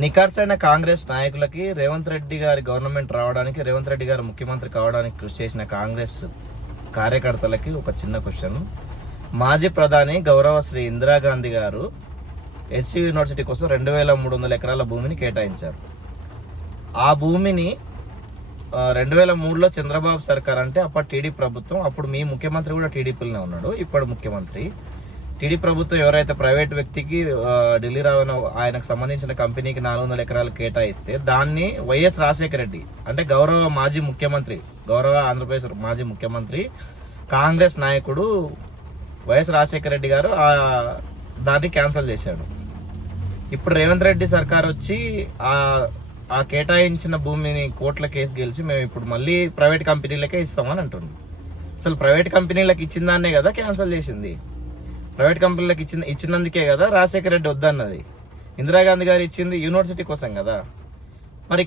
నిఖార్సైన కాంగ్రెస్ నాయకులకి రేవంత్ రెడ్డి గారి గవర్నమెంట్ రావడానికి, రేవంత్ రెడ్డి గారు ముఖ్యమంత్రి కావడానికి కృషి చేసిన కాంగ్రెస్ కార్యకర్తలకి ఒక చిన్న క్వశ్చన్. మాజీ ప్రధాని గౌరవ శ్రీ ఇందిరాగాంధీ గారు ఎస్సీ యూనివర్సిటీ కోసం 2300 ఎకరాల భూమిని కేటాయించారు. ఆ భూమిని 2003లో చంద్రబాబు సర్కార్, అంటే అప్పుడు టీడీపీ ప్రభుత్వం, అప్పుడు మీ ముఖ్యమంత్రి కూడా టీడీపీలోనే ఉన్నాడు, ఇప్పుడు ముఖ్యమంత్రి టీడీ ప్రభుత్వం ఎవరైతే ప్రైవేట్ వ్యక్తికి ఢిల్లీ రావణ ఆయనకు సంబంధించిన కంపెనీకి 400 ఎకరాలు కేటాయిస్తే దాన్ని వైఎస్ రాజశేఖర రెడ్డి, అంటే గౌరవ మాజీ ముఖ్యమంత్రి, గౌరవ ఆంధ్రప్రదేశ్ మాజీ ముఖ్యమంత్రి కాంగ్రెస్ నాయకుడు వైఎస్ రాజశేఖర రెడ్డి గారు దాన్ని క్యాన్సిల్ చేశాడు. ఇప్పుడు రేవంత్ రెడ్డి సర్కార్ వచ్చి ఆ కేటాయించిన భూమిని కోర్టుల కేసు గెలిచి మేము ఇప్పుడు మళ్ళీ ప్రైవేట్ కంపెనీలకే ఇస్తామని అంటున్నాం. అసలు ప్రైవేట్ కంపెనీలకు ఇచ్చిన దాన్నే కదా క్యాన్సిల్ చేసింది. ప్రైవేట్ కంపెనీలకు ఇచ్చినందుకే కదా రాజశేఖర రెడ్డి వద్దన్నది. ఇందిరాగాంధీ గారు ఇచ్చింది యూనివర్సిటీ కోసం కదా. మరి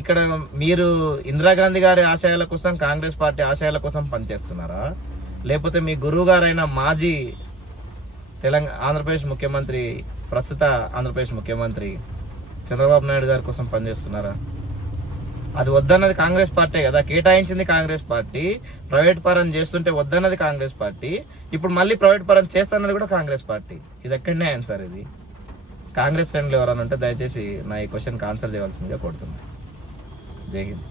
ఇక్కడ మీరు ఇందిరాగాంధీ గారి ఆశయాల కోసం, కాంగ్రెస్ పార్టీ ఆశయాల కోసం పనిచేస్తున్నారా, లేకపోతే మీ గురువు గారైన మాజీ ఆంధ్రప్రదేశ్ ముఖ్యమంత్రి, ప్రస్తుత ఆంధ్రప్రదేశ్ ముఖ్యమంత్రి చంద్రబాబు నాయుడు గారి కోసం పనిచేస్తున్నారా? అది వద్దన్నది కాంగ్రెస్ పార్టీ కదా, కేటాయించింది కాంగ్రెస్ పార్టీ, ప్రైవేట్ పరం చేస్తుంటే వద్దన్నది కాంగ్రెస్ పార్టీ, ఇప్పుడు మళ్ళీ ప్రైవేట్ పరం చేస్తున్నది కూడా కాంగ్రెస్ పార్టీ. ఇది ఎక్కడనే ఆన్సర్. ఇది కాంగ్రెస్ ఫ్రెండ్లు ఎవరన్నా ఉంటే దయచేసి నా ఈ క్వశ్చన్కి ఆన్సర్ చేయవలసిందిగా కోరుతున్నాను. జై హింద్.